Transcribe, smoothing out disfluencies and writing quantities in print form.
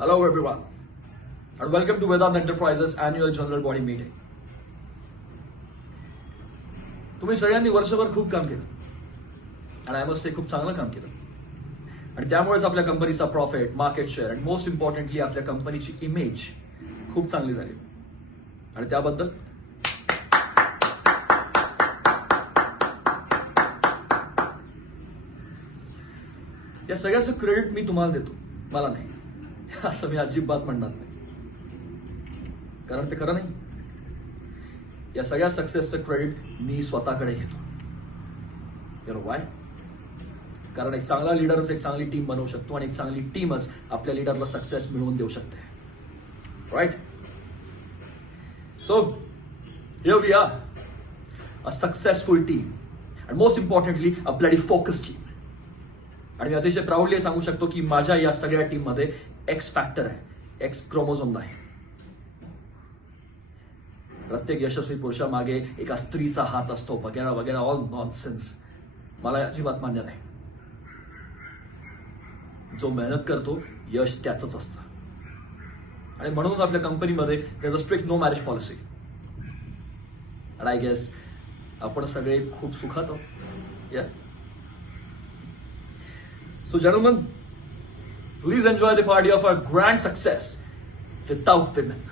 Hello everyone and welcome to Vedant Enterprises annual general body meeting. तुम्ही सगळ्यांनी वर्षभर खूप काम केलं आणि आय मस्ट से खूप चांगलं काम केलं आणि त्यामुळेच आपल्या कंपनीचा प्रॉफिट, मार्केट शेअर आणि मोस्ट इम्पॉर्टंटली आपल्या कंपनीची इमेज खूप चांगली झाली आणि त्याबद्दल या सगळ्याचं क्रेडिट मी तुम्हाला देतो, मला नाही असं मी अजिबात म्हणणार नाही, कारण ते खरं नाही. या सगळ्या सक्सेसचं क्रेडिट मी स्वतःकडे घेतो. You know Y? कारण एक चांगला लीडरच एक चांगली टीम बनवू शकतो आणि एक चांगली टीमच आपल्या लीडरला सक्सेस मिळवून देऊ शकते. Right? So here we are, a successful team and most importantly a bloody focus team. आणि मी अतिशय प्राऊडली सांगू शकतो की माझ्या या सगळ्या टीम मध्ये एक्स फॅक्टर आहे, एक्स क्रोमोझोम आहे. प्रत्येक यशस्वी पुरुषामागे एका स्त्रीचा हात असतो वगैरे वगैरे, ऑल नॉनसेन्स. मला अजिबात मान्य नाही. जो मेहनत करतो यश त्याचंच असतं आणि म्हणूनच आपल्या कंपनीमध्ये there is a strict no marriage policy. And I guess आपण सगळे खूप सुखात आहोत. या So gentlemen, please enjoy the party of our grand success without women.